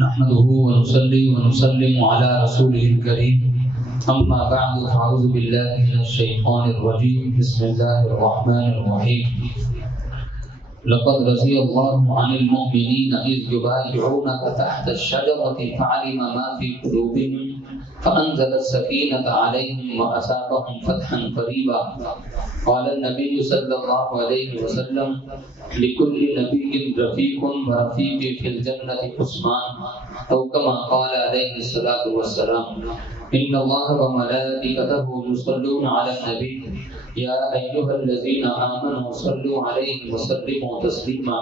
نحمده ونصلي ونسلم على رسوله الكريم أما بعد فأعوذ بالله من الشيطان الرجيم بسم الله الرحمن الرحيم لقد رضي الله عن المؤمنين إذ يبايعونك تحت الشجرة فعلم ما في قلوبهم فأنزل السكينة عليهم وأثابهم فتحا قريبا. قال النبي صلى الله عليه وسلم لكل نبي رفيق ورفيقي في الجنة عثمان أو كما قال عليه الصلاة والسلام. إن الله وملائكته يصلون على النبي يا أيها الذين آمنوا صلوا عليه وسلموا تسليما.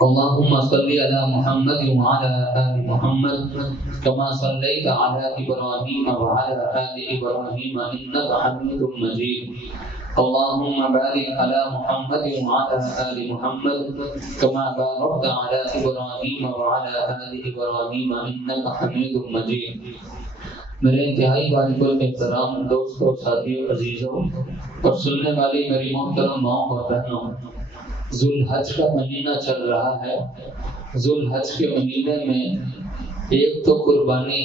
اللهم صل على محمد وعلى آل محمد كما صليت على إبراهيم وعلى آل إبراهيم إنك حميد مجيد. اللهم بارك على محمد وعلى آل محمد كما باركت على إبراهيم وعلى آل إبراهيم إنك حميد مجيد. میرے انتہائی واجب الاحترام دوستوں، ساتھیوں، عزیزوں اور سننے والی میری محترم ماں اور بہنوں، ذو الحج کا مہینہ چل رہا ہے. ذو الحج کے مہینے میں ایک تو قربانی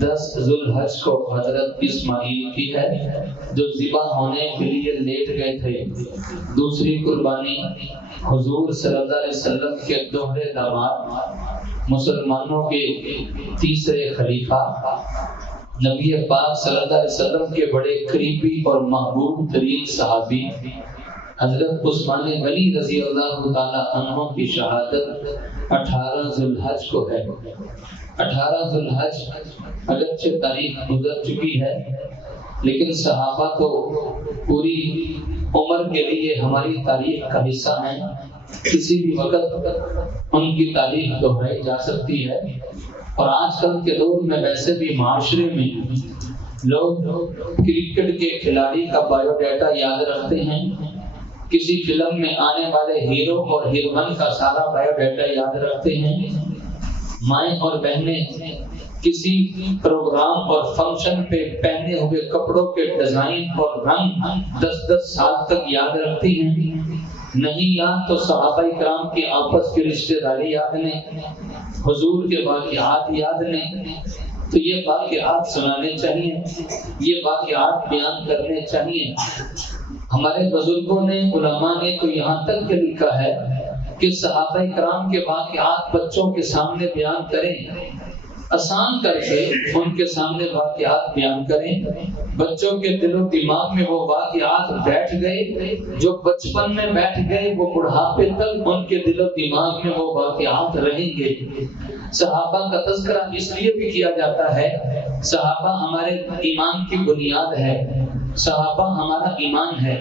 10 ذو الحج کو حضرت اسماعیل کی ہے جو ذبح ہونے کے لیے لیٹ گئے تھے. دوسری قربانی حضور صلی اللہ علیہ وسلم کے دوہرے داماد، مسلمانوں کے تیسرے خلیفہ، نبی پاک صلی اللہ علیہ وسلم کے بڑے قریبی اور محبوب ترین صحابی حضرت عثمان غنی رضی اللہ تعالی عنہ کی شہادت 18 ذو الحج کو ہے. 18 ذو الحج اگرچہ تاریخ گزر چکی ہے لیکن صحابہ تو پوری عمر کے لیے ہماری تاریخ کا حصہ ہیں. کسی بھی وقت ان کی تاریخ دہرائی جا سکتی ہے. اور آج کل کے دور میں ویسے بھی معاشرے میں لوگ کرکٹ کے کھلاڑی کا بایو ڈیٹا یاد رکھتے ہیں، کسی فلم میں آنے والے ہیرو اور ہیروئن کا سارا بایو ڈیٹا یاد رکھتے ہیں. مائیں اور بہنیں کسی پروگرام اور فنکشن پہ پہنے ہوئے کپڑوں کے ڈیزائن اور رنگ 10 سال تک یاد رکھتی ہیں. نہیں یاد تو صحابہ کرام کی آپس کی رشتہ داری یاد نہیں، حضور کے واقعات یاد نہیں. تو یہ واقعات سنانے چاہیے، یہ واقعات بیان کرنے چاہیے. ہمارے بزرگوں نے، علماء نے تو یہاں تک کہ لکھا ہے کہ صحابہ کرام کے واقعات بچوں کے سامنے بیان کریں، آسان کر کے ان کے سامنے واقعات بیان کریں. بچوں کے دل و دماغ میں وہ واقعات بیٹھ گئے، جو بچپن میں بیٹھ گئے وہ بڑھاپے تک ان کے دل و دماغ میں وہ واقعات رہیں گے. صحابہ کا تذکرہ اس لیے بھی کیا جاتا ہے، صحابہ ہمارے ایمان کی بنیاد ہے، صحابہ ہمارا ایمان ہے.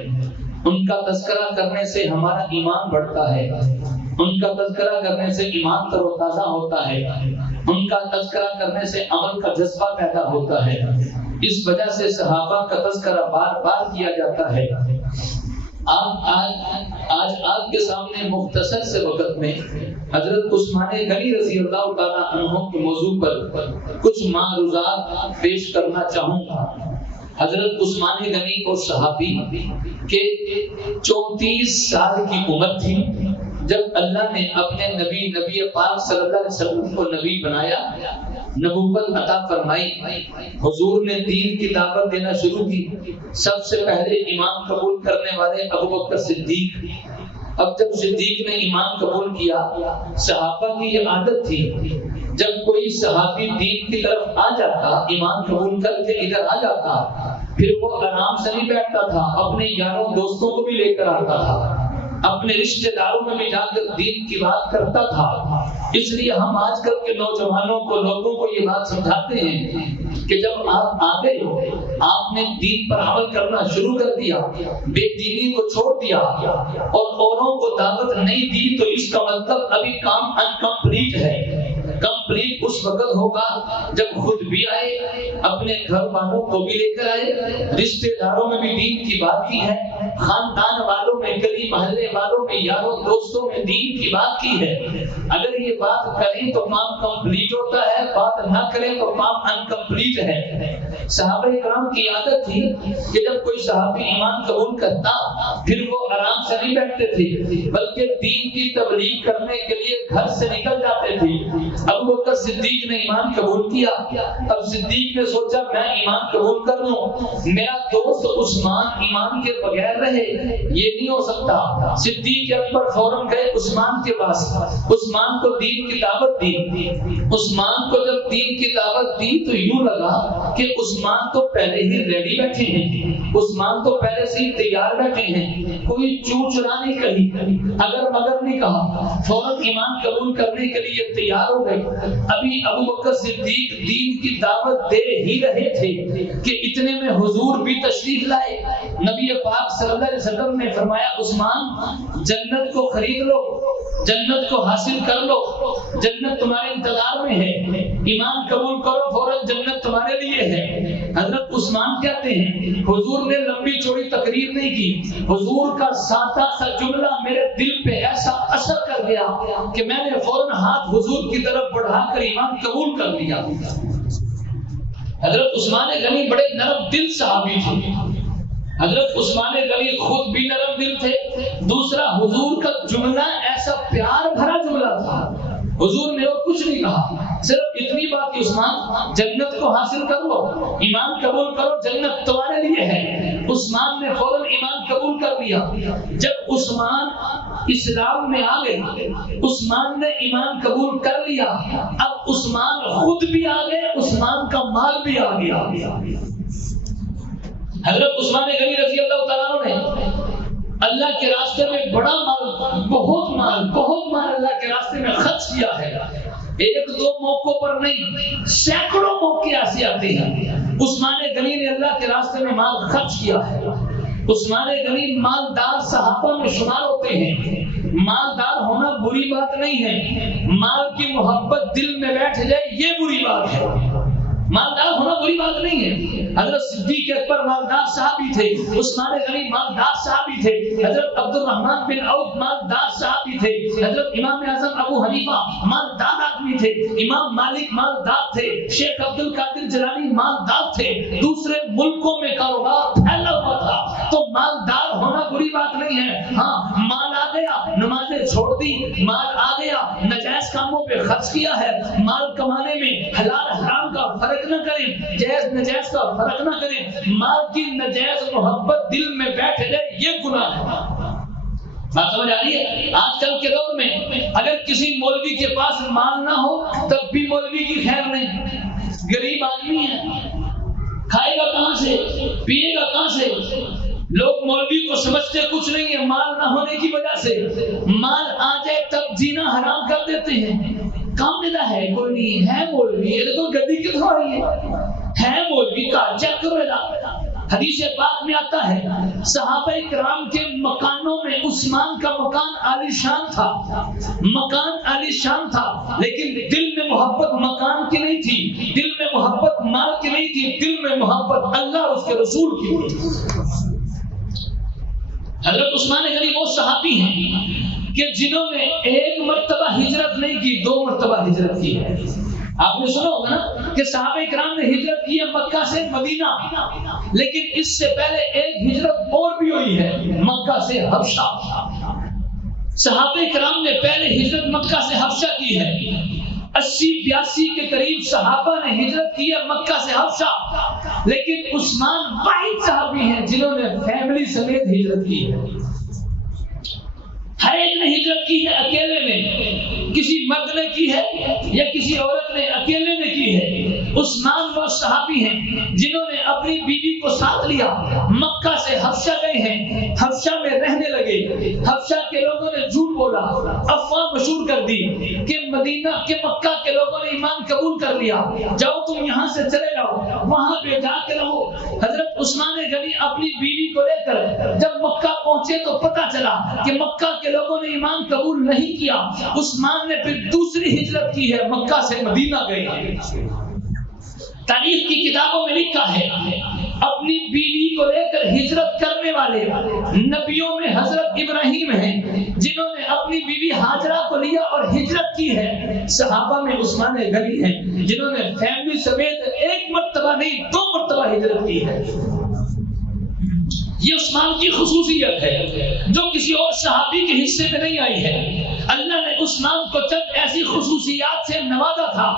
ان کا تذکرہ کرنے سے ہمارا ایمان بڑھتا ہے، ان کا تذکرہ کرنے سے ایمان تر و تازہ ہوتا ہے، ان کا تذکرہ کرنے سے عمل کا جذبہ پیدا ہوتا ہے. اس وجہ سے صحابہ کا تذکرہ بار بار کیا جاتا ہے. آج آپ کے سامنے مختصر سے وقت میں حضرت عثمان غنی رضی اللہ تعالیٰ عنہ کے موضوع پر کچھ معروضات پیش کرنا چاہوں گا. حضرت عثمان غنی اور صحابی کے 34 سال کی عمر تھی جب اللہ نے اپنے نبی پاک صلی اللہ علیہ وسلم کو نبی بنایا، نبوت عطا فرمائی. حضور نے دین کی دعوت دینا شروع کی. سب سے پہلے ایمان قبول کرنے والے ابوبکر صدیق. اب جب صدیق نے ایمان قبول کیا، صحابہ کی یہ عادت تھی جب کوئی صحابی دین کی طرف آ جاتا، ایمان قبول کر کے ادھر آ جاتا، پھر وہ آرام سے نہیں بیٹھتا تھا، اپنے یاروں دوستوں کو بھی لے کر آتا تھا، اپنے رشتہ داروں میں بھی جا کر دین کی بات کرتا تھا. اس لیے ہم آج کل کے نوجوانوں کو، لوگوں کو یہ بات سمجھاتے ہیں کہ جب آپ آ گئے ہو، آپ نے دین پر عمل کرنا شروع کر دیا، بے دینی کو چھوڑ دیا اور اوروں کو دعوت نہیں دی، تو اس کا مطلب ابھی کام انکمپلیٹ ہے. کمپلیٹ اس وقت ہوگا جب خود بھی آئے، اپنے گھر والوں کو بھی لے کر آئے، رشتہ داروں میں بھی دین کی بات کی ہے، خاندان والوں میں، گلی محلے والوں میں، یاروں دوستوں میں دین کی بات کی ہے. اگر یہ بات کریں تو کام کمپلیٹ ہوتا ہے، بات نہ کریں تو کام انکمپلیٹ ہے. صحابہ کرام کی عادت تھی کہ جب کوئی صحابی ایمان قبول کرتا پھر وہ آرام سے نہیں بیٹھتے تھے، بلکہ دین کی تبلیغ کرنے کے لیے گھر سے نکل جاتے تھے. ابو بکر صدیق نے ایمان قبول کیا. اب صدیق نے سوچا میں ایمان قبول کر لوں, میرا دوست عثمان ایمان کے بغیر رہے, یہ نہیں ہو سکتا. صدیق اکبر فوراً گئے عثمان کے پاس, عثمان کو دین کی دعوت دی. عثمان کو جب دین کی دعوت دی تو یوں لگا کہ عثمان تو پہلے ہی ریڈی بیٹھے ہیں, عثمان تو پہلے سے ہی تیار بیٹھے ہیں, کوئی چو چرا نہیں کہی, اگر مگر نہیں کہا, فوراً ایمان قبول کرنے کے لیے تیار ہو گئے. ابھی ابو بکر صدیق دین کی دعوت دے ہی رہے تھے کہ اتنے میں حضور بھی تشریف لائے. نبی پاک صلی اللہ علیہ وسلم نے فرمایا عثمان جنت کو خرید لو, جنت کو حاصل کر لو, جنت تمہارے انتظار میں ہے, ایمان قبول کرو فوراً جنت تمہارے لیے ہے. حضرت عثمان کہتے ہیں حضور نے لمبی چوڑی تقریر نہیں کی, حضور کا سادہ سا جملہ میرے دل پہ ایسا اثر کر گیا کہ میں نے فوراً ہاتھ حضور کی طرف بڑھا کر ایمان قبول کر لیا. حضرت عثمان غنی بڑے نرم دل صحابی تھے. حضرت عثمان غنی خود بھی نرم دل تھے, دوسرا حضور کا جملہ ایسا پیار بھرا جملہ تھا, حضور نے اور کچھ نہیں کہا, صرف اتنی بات کہ عثمان جنت کو حاصل کر لو, ایمان قبول کرو, جنت تمہارے لیے ہے. عثمان نے فوراً ایمان قبول کر لیا. جب عثمان اسلام میں آ گئے, عثمان نے ایمان قبول کر لیا, اب عثمان خود بھی آ گئے, عثمان کا مال بھی آ گیا. حضرت عثمان غنی رضی اللہ تعالیٰ عنہ نے اللہ کے راستے میں بڑا مال, بہت مال اللہ کے راستے میں خرچ کیا ہے. ایک دو موقعوں پر نہیں, سینکڑوں موقع ایسے آتے ہیں عثمان غنی نے اللہ کے راستے میں مال خرچ کیا ہے. عثمان غنی مالدار صحابہ میں شمار ہوتے ہیں. مالدار ہونا بری بات نہیں ہے, مال کی محبت دل میں بیٹھ جائے یہ بری بات ہے. مالدار ہونا بری بات نہیں ہے. حضرت صدیق اکبر مالدار صحابی تھے, عثمان غنی مالدار صحابی تھے, حضرت عبد الرحمن بن عوف مالدار صحابی تھے, حضرت امام اعظم ابو حنیفہ مالدار آدمی تھے, امام مالک مالدار تھے, شیخ عبد القادر جیلانی مالدار تھے, دوسرے ملکوں میں کاروبار پھیلا ہوا تھا. تو مالدار ہونا بری بات نہیں ہے. ہاں مال آ گیا, نمازیں چھوڑ دی, مال آ گیا, ناجائز کاموں پہ خرچ کیا ہے. مال کمانے میں حلال حرام کا فرق نہ کریں, جائز نجائز کا فرق نہ کریں. مال کی نجائز محبت دل میں بیٹھ جائے یہ گناہ ہے. بات سمجھ آ رہی ہے؟ آج کل کے دور میں اگر کسی مولوی کے پاس مال نہ ہو تب بھی مولوی کی خیر نہیں. غریب آدمی ہے, کھائے گا کہاں سے, پیے گا کہاں سے. لوگ مولوی کو سمجھتے کچھ نہیں ہے, مال نہ ہونے کی وجہ سے. مال آ جائے تب جینا حرام کر دیتے ہیں. کام ملا ہے کوئی نہیں ہے, مولوی یہ تو گدی کی تھوڑی ہے, مولوی کا چیک کرو. حدیث پاک میں آتا ہے صحابہ کرام کے مکانوں میں عثمان کا مکان عالی شان تھا, مکان عالی شان تھا, لیکن دل میں محبت مکان کی نہیں تھی, دل میں محبت مال کی نہیں تھی, دل میں محبت اللہ اور اس کے رسول کی تھی. حضرت عثمان غنی وہ صحابی ہیں کہ جنہوں نے ایک مرتبہ ہجرت نہیں کی, 2 مرتبہ ہجرت کی ہے. آپ نے سنا ہوگا نا کہ صحابہ کرام نے ہجرت کی ہے مکہ سے مدینہ, لیکن اس سے پہلے ایک ہجرت اور بھی ہوئی ہے مکہ سے حبشہ. صحابہ کرام نے پہلے ہجرت مکہ سے حبشہ کی ہے. 80-82 کے قریب صحابہ نے ہجرت کی ہے مکہ سے حبشہ, لیکن عثمان واحد صحابی ہیں جنہوں نے فیملی سمیت ہجرت کی ہے. ہر ایک نے ہجرت کی ہے اکیلے نے, کسی مرد نے کی ہے یا کسی عورت نے اکیلے نے کی ہے. عثمان وہ صحابی ہیں جنہوں نے اپنی بیوی کو ساتھ لیا, مکہ سے حبشہ گئے ہیں, حبشہ میں رہنے لگے. حبشہ کے لوگوں نے جھوٹ بولا, افواہ مشہور کر دی کہ مدینہ کے مکہ کے لوگوں نے ایمان قبول کر لیا, جاؤ تم یہاں سے چلے جاؤ, وہاں پہ جا کے رہو. حضرت عثمان غنی اپنی بیوی کو لے کر جب مکہ پہنچے تو پتہ چلا کہ مکہ کے لوگوں نے ایمان قبول نہیں کیا. عثمان نے پھر دوسری ہجرت کی ہے, مکہ سے مدینہ گئے. تاریخ کی کتابوں میں لکھا ہے اپنی بیوی کو لے کر ہجرت کرنے والے نبیوں میں حضرت ابراہیم ہیں جنہوں نے اپنی بیوی ہاجرہ کو لیا اور ہجرت کی ہے. صحابہ میں عثمان غنی ہیں جنہوں نے فیملی سمیت 1 مرتبہ نہیں 2 مرتبہ ہجرت کی ہے. یہ عثمان کی خصوصیت ہے جو کسی اور صحابی کے حصے میں نہیں آئی ہے. اللہ نے عثمان کو چند ایسی خصوصیات سے نوازا تھا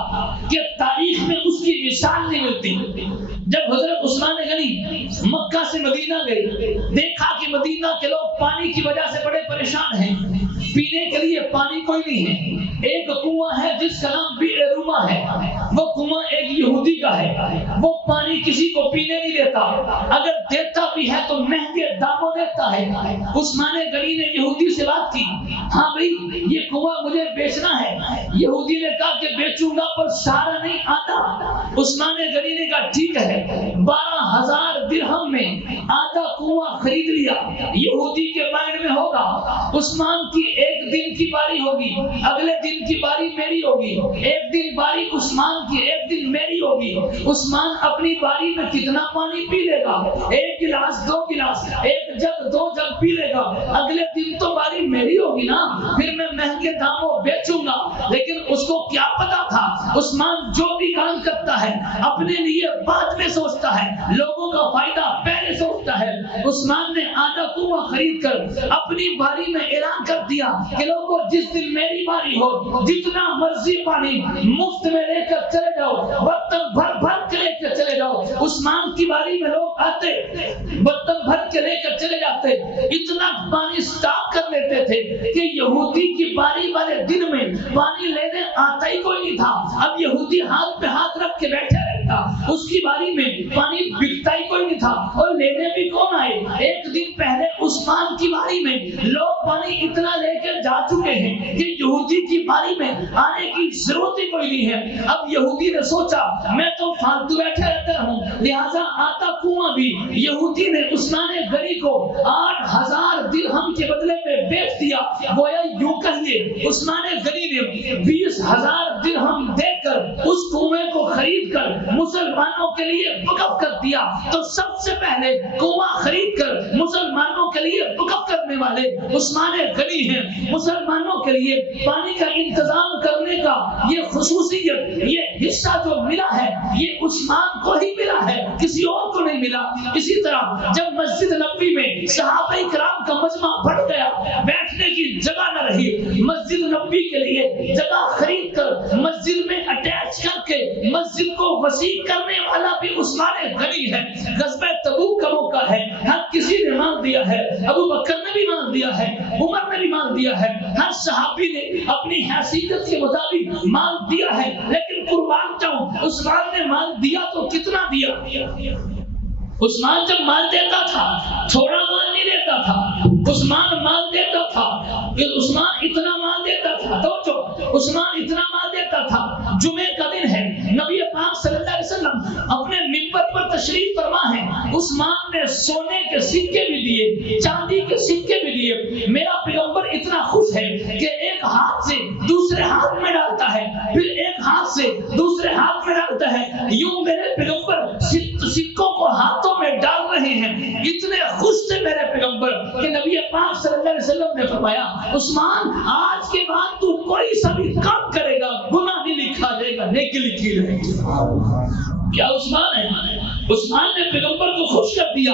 کہ تاریخ میں اس کی مثال نہیں ملتی. جب حضرت عثمان غنی مکہ سے مدینہ گئے، دیکھا کہ مدینہ کے لوگ پانی کی وجہ سے بڑے پریشان ہیں، پینے کے لیے پانی کوئی نہیں ہے. ایک کنواں ہے جس کا نام بئر روما ہے، وہ کنواں ایک یہودی کا ہے، وہ پانی کسی کو پینے نہیں دیتا، اگر دیتا بھی ہے تو مہنگے داموں دیتا ہے. عثمان غنی نے یہودی سے بات کی، ہاں بھائی یہ کنواں مجھے بیچنا ہے. یہودی نے کہا کہ بیچوں گا پر سارا نہیں آتا. عثمان غنی نے کہا ٹھیک ہے، 12,000 درہم میں آدھا کنواں خرید لیا. یہودی کے مائنڈ میں ہوگا عثمان کی ایک دن کی باری ہوگی، اگلے دن کی باری میری ہوگی، ایک دن باری عثمان کی، ایک دن میری ہوگی. عثمان اپنی باری میں کتنا پانی پی لے گا؟ 1 گلاس 2 گلاس، 1 جگ 2 جگ پی لے گا. اگلے دن تو باری میری ہوگی نا، پھر میں مہنگے داموں بیچوں گا. لیکن اس کو کیا پتا تھا عثمان جو بھی کام کرتا ہے اپنے لیے بعد میں سوچتا ہے، لوگوں کا فائدہ پہلے سوچتا ہے. عثمان نے آدھا کنواں خرید کر اپنی باری میں اعلان کر دیا کہ لوگوں جس دن میری باری ہو جتنا مرضی پانی مفت میں لے کر چلے جاؤ، برتن بھر بھر کے لے کر چلے جاؤ. عثمان کی باری میں لوگ آتے، برتن بھر کے لے کر چلے جاتے، اتنا پانی اسٹاک کر لیتے تھے کہ یہودی کی باری والے دن میں پانی لینے آتا ہی کوئی نہیں تھا. اب یہودی ہاتھ پہ ہاتھ رکھ کے بیٹھے رہتا، اس کی باری میں پانی بکتا ہی کوئی نہیں تھا اور لینے بھی کون آئے. ایک دن پہلے عثمان کی باری میں لوگ پانی اتنا لے کر جا چکے ہیں کہ یہودی کی باری میں آنے کی ضرورت ہی کوئی نہیں ہے. اب یہودی نے سوچا میں تو فالتو بیٹھے رہتا ہوں، لہٰذا آتا کنواں بھی یہودی نے عثمان غنی کو 8,000 درہم کے بدلے میں بیچ دیا. گویا یوں کہیے عثمان غنی نے 20,000 درہم دے کر اس کنویں کو خرید کر مسلمانوں کے لیے وقف کر دیا. تو سب سے پہلے کنواں خرید کر مسلمانوں کے لیے وقف کرنے والے عثمان غنی ہیں. مسلمانوں کے لیے پانی کا انتظام کرنے کا یہ خصوصیت، یہ حصہ جو ملا ہے یہ عثمان کو ہی ملا ہے، کسی اور کو نہیں ملا. اسی طرح جب مسجد نبوی میں صحابہ کرام کا مجمع بڑھ گیا، بیٹھنے کی جگہ نہ رہی، مسجد نبوی کے لیے جگہ خرید کر مسجد میں اٹیچ کر کے مسجد کو وسیع کرنے والا بھی عثمان غنی ہے. غزوہ تبوک کا موقع ہے، ہر کسی نے مان دیا ہے، ابو بکر نے بھی مان دیا ہے، عمر نے بھی مان دیا ہے، ہر صحابی نے اپنی حیثیت کے مطابق مان دیا ہے. لیکن قربان جاؤں عثمان نے مان دیا تو کتنا دیا؟ عثمان جب مان دیتا تھا تھوڑا مان نہیں دیتا تھا، عثمان مان دیتا تھا کہ عثمان اتنا مان دیتا تھا. تو عثمان اتنا مان دیتا تھا. جمعے کا دن ہے، نبی پاک صلی اللہ علیہ وسلم اپنے منبر پر تشریف فرما ہے. عثمان نے سونے کے سکے بھی دیے، چاندی کے سکے بھی دیے. میرا پیغمبر اتنا خوش ہے کہ ایک ہاتھ سے دوسرے ہاتھ میں ڈالتا ہے، پھر ایک ہاتھ سے دوسرے ہاتھ میں ڈالتا ہے. یوں میرے پیغمبر سکوں کو ہاتھوں میں ڈال رہے ہیں. اتنے خوش تھے میرے پیغمبر کہ نبی پاک صلی اللہ علیہ وسلم نے فرمایا عثمان آج کے بعد تو کوئی سا بھی کام کرے گا گناہ نہیں لکھا جائے گا، نیکی لکھی رہے گی. کیا عثمان ہے؟ عثمان نے پیغمبر کو خوش کر دیا.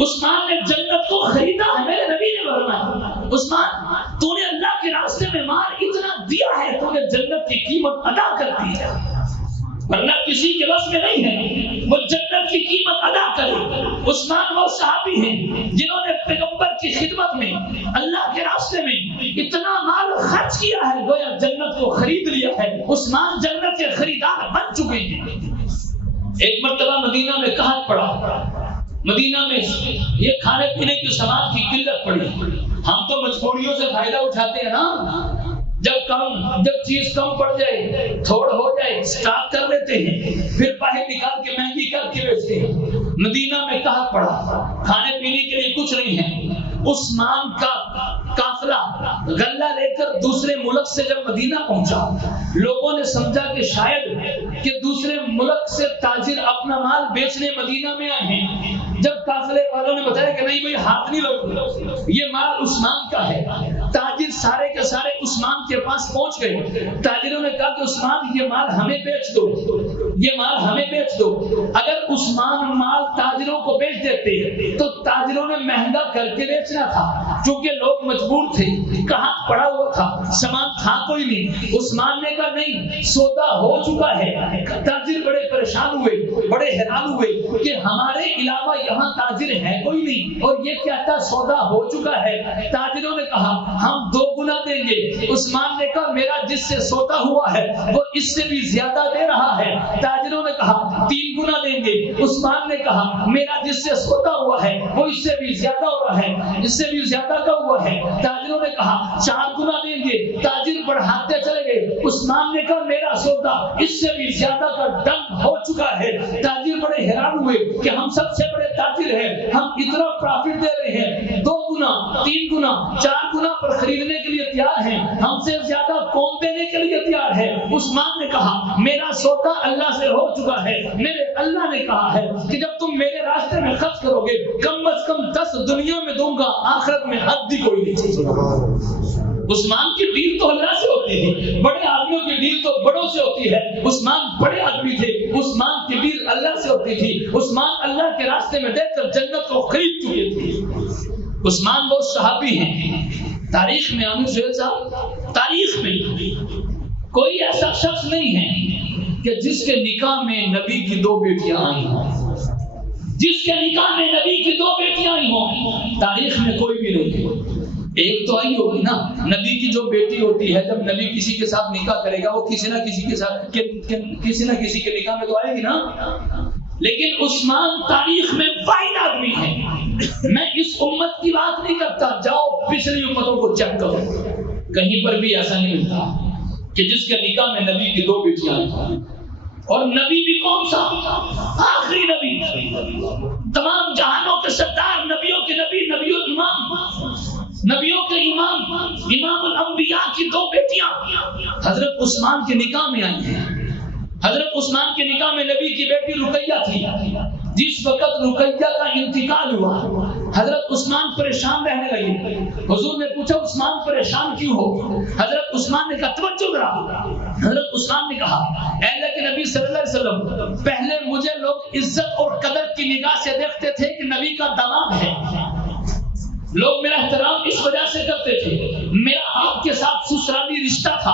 عثمان نے جنت کو خریدا ہے. میرے نبی نے فرمایا عثمان تو نے اللہ کے راستے میں مال اتنا دیا ہے، تو نے جنت کی قیمت ادا کر دی ہے، ورنہ کسی کے بس میں نہیں ہے وہ جنت کی قیمت ادا کرے. عثمان وہ صحابی ہیں جنہوں نے پیغمبر کی خدمت میں اللہ کے راستے میں اتنا مال خرچ کیا ہے، گویا جنت کو خرید لیا ہے. عثمان جنت کے خریدار بن چکے ہیں. ایک مرتبہ مدینہ میں قحط پڑا، مدینہ میں یہ کھانے پینے کی سامان کی قلت پڑی. ہم تو مجبوریوں سے فائدہ اٹھاتے ہیں نا، جب چیز کم پڑ جائے، تھوڑ ہو جائے، سٹاک کر لیتے ہیں، پھر باہر نکال کے مہنگی کر کے بیچتے ہیں. مدینہ میں قحط پڑا، کھانے پینے کے لیے کچھ نہیں ہے. عثمان کا قافلہ غلہ لے کر دوسرے ملک سے جب مدینہ پہنچا، لوگوں نے سمجھا کہ شاید کہ دوسرے ملک سے تاجر اپنا مال بیچنے مدینہ میں آئے ہیں. جب قافلے والوں نے بتایا کہ نہیں بھائی ہاتھ نہیں لگو، یہ مال عثمان کا ہے، تاجر سارے کے سارے عثمان کے پاس پہنچ گئے. تاجروں نے کہا کہ عثمان یہ مال ہمیں بیچ دو. یہ مال ہمیں بیچ دو. اگر عثمان مال تاجروں کو بیچ دیتے تو تاجروں نے مہنگا کر کے بیچنا تھا, چونکہ لوگ مجبور تھے, کہاں پڑا ہوا تھا, سامان تھا کوئی نہیں. عثمان نے کہا نہیں, سودا ہو چکا ہے. تاجر بڑے پریشان ہوئے, بڑے حیران ہوئے کہ ہمارے علاوہ یہاں تاجر ہے کوئی نہیں, اور یہ کہتا سودا ہو چکا ہے. تاجروں نے کہا ہم 2 گنا دیں گے. عثمان نے کہا میرا جس سے سودا ہوا ہے وہ اس سے بھی زیادہ دے رہا ہے. تاجروں نے کہا 3 گنا دیں گے. عثمان نے کہا میرا جس سے سودا ہوا ہے وہ اس سے بھی زیادہ ہو رہا ہے, اس سے بھی زیادہ کا ہوا ہے. تاجروں نے کہا 4 گنا دیں گے. تاجر بڑھاتے چلے گئے. عثمان نے کہا میرا سودا اس سے بھی زیادہ کا ڈن ہو چکا ہے. تاجر بڑے حیران ہوئے کہ ہم سب سے بڑے تاجر ہیں, ہم اتنا پروفٹ دے رہے ہیں, 2 گنا 3 گنا 4 گنا پر خریدنے کے لیے تیار ہیں, ہم سے زیادہ کون دینے کے لیے تیار ہے. عثمان نے کہا میرا سودا اللہ سے ہو چکا ہے. میرے اللہ نے کہا ہے کہ جب تم میرے راستے میں خرچ کرو گے کم از کم 10 دنیا میں دوں گا, آخرت میں حد بھی کوئی نہیں. عثمان کی ڈیل تو اللہ سے ہوتی ہے, بڑے آدمیوں کی ڈیل تو بڑوں سے ہوتی ہے. عثمان بڑے آدمی تھے, عثمان کی ڈیل اللہ سے ہوتی تھی. عثمان اللہ کے راستے میں دیکھ کر جنت کو خرید چکے تھے. عثمان بہت صحابی ہیں. تاریخ میں عامر سہیل صاحب, تاریخ میں کوئی ایسا شخص نہیں ہے کہ جس کے نکاح میں نبی کی 2 بیٹیاں آئی ہوں, جس کے نکاح میں نبی کی 2 بیٹیاں آئی ہوں. تاریخ میں کوئی بھی نہیں. ایک تو آئی ہوگی نا, نبی کی جو بیٹی ہوتی ہے جب نبی کسی کے ساتھ نکاح کرے گا وہ کسی نہ کسی کے ساتھ کسی نہ کسی کے نکاح میں تو آئے گی نا. لیکن عثمان تاریخ میں واحد آدمی ہے. میں اس امت کی بات نہیں کرتا, جاؤ پچھلی امتوں کو چیک کرو, کہیں پر بھی ایسا نہیں ملتا کہ جس کے نکاح میں نبی کی 2 بیٹیاں آئی. اور نبی بھی کون سا, آخری نبی, تمام جہانوں کے سردار, نبیوں کے نبی, نبیوں امام, نبیوں کے امام, امام الانبیاء کی 2 بیٹیاں حضرت عثمان کے نکاح میں آئی ہیں. حضرت عثمان کے نکاح میں نبی کی بیٹی رقیہ تھی. جس وقت رقیہ کا انتقال ہوا حضرت عثمان پریشان رہنے لگے. حضور نے پوچھا عثمان پریشان کیوں ہو؟ حضرت عثمان نے کہا توجہ ذرا. حضرت عثمان نے کہا اے اللہ کے نبی صلی اللہ علیہ وسلم, پہلے مجھے لوگ عزت اور قدر کی نگاہ سے دیکھتے تھے کہ نبی کا داماد ہے, لوگ میرا احترام اس وجہ سے کرتے تھے, میرا آپ کے ساتھ سسرالی رشتہ تھا.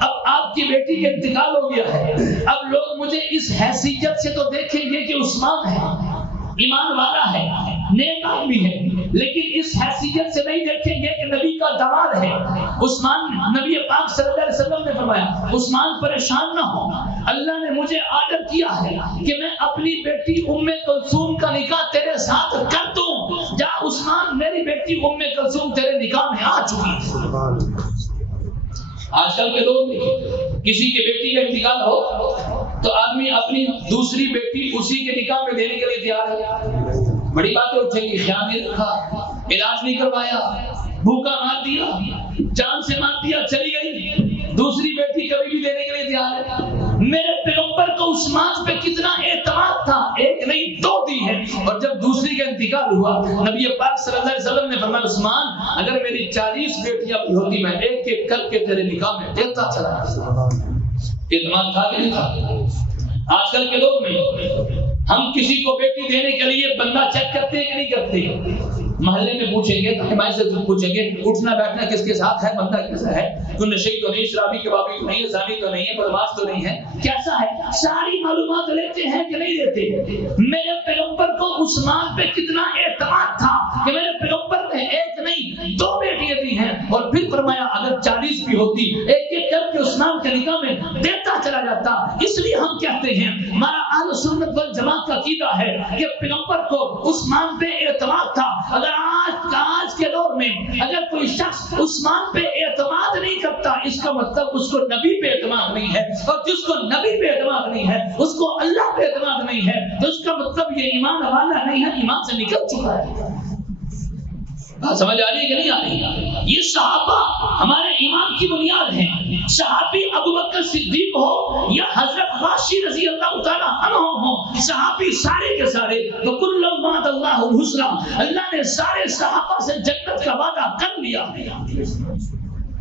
اب آپ کی بیٹی کا انتقال ہو گیا ہے, اب لوگ مجھے اس حیثیت سے تو دیکھیں گے کہ عثمان ہے, ایمان والا ہے, نیک آدمی ہے, لیکن اس حیثیت سے نہیں دیکھیں گے کہ نبی کا داماد ہے. عثمان, نبی پاک صلی اللہ علیہ وسلم نے فرمایا عثمان پریشان نہ ہو, اللہ نے مجھے آرڈر کیا ہے کہ میں اپنی بیٹی ام کلثوم کا نکاح تیرے ساتھ کر دوں. جا عثمان, میری بیٹی ام کلثوم تیرے نکاح میں آ چکی ہے. آج کل کے لوگ کسی کی بیٹی کا انتقال ہو تو آدمی اپنی دوسری بیٹی اسی کے نکاح میں دینے کے لیے تیار ہے. بڑی باتیں اٹھیں گی, خیال نہیں رکھا, علاج نہیں کروایا, بھوکا مار دیا, جان سے مار دیا, چلی گئی, دوسری بیٹی کبھی بھی دینے کے لیے تیار ہے. میرے پیغمبر کو عثمان پہ کتنا اعتماد تھا, 1 نہیں 2 دی ہے. اور جب دوسری کا انتقال ہوا نبی پاک صلی اللہ علیہ وسلم نے فرمایا عثمان اگر میری 40 بیٹیاں بھی ہوتی میں 1 کر کے تیرے نکاح میں دیتا چلا. اعتماد تھا کہ نہیں تھا؟ آج کل کے لوگ میں ہم کسی کو بیٹی دینے کے لیے بندہ چیک کرتے ہیں کہ نہیں کرتے؟ محلے میں پوچھیں گے, حمایت سے پوچھیں گے اٹھنا بیٹھنا کس کے ساتھ ہے, بندہ کیسا ہے, تو نشئی تو نہیں, شرابی کبابی تو نہیں, زانی تو نہیں ہے, بدماش تو نہیں ہے, کیسا ہے, ساری معلومات لیتے ہیں کہ نہیں لیتے. میرے پیغمبر کو عثمان پہ کتنا اعتماد تھا کہ میرے پیغمبر نے 1 نہیں 2 بیٹیاں دی ہیں, اور پھر فرمایا اگر 40 بھی ہوتی 1 کر کے عثمان کے نکاح میں دیتا چلا جاتا. اس لیے ہم کہتے ہیں ہمارا اہل سنت والجماعت کا عقیدہ ہے کہ پیغمبر کو عثمان پہ اعتماد تھا. اگر آج کے دور میں اگر کوئی شخص عثمان پہ اعتماد نہیں کرتا اس کا مطلب اس کو نبی پہ اعتماد نہیں ہے, اور جس کو نبی پہ اعتماد نہیں ہے اس کو اللہ پہ اعتماد نہیں ہے, تو اس کا مطلب یہ ایمان والا نہیں ہے, ایمان سے نکل چکا ہے. سمجھ آ رہی ہے کہ نہیں آ رہی؟ یہ صحابہ ہمارے ایمان کی بنیاد ہیں. صحابی ابو بکر صدیق ہو یا حضرت غاشی رضی اللہ تعالیٰ عنہ ہو, صحابی سارے کے سارے وَكُلٌّ وَعَدَ اللَّهُ الْحُسْنَى, اللہ نے سارے صحابہ سے جنت کا وعدہ کر لیا.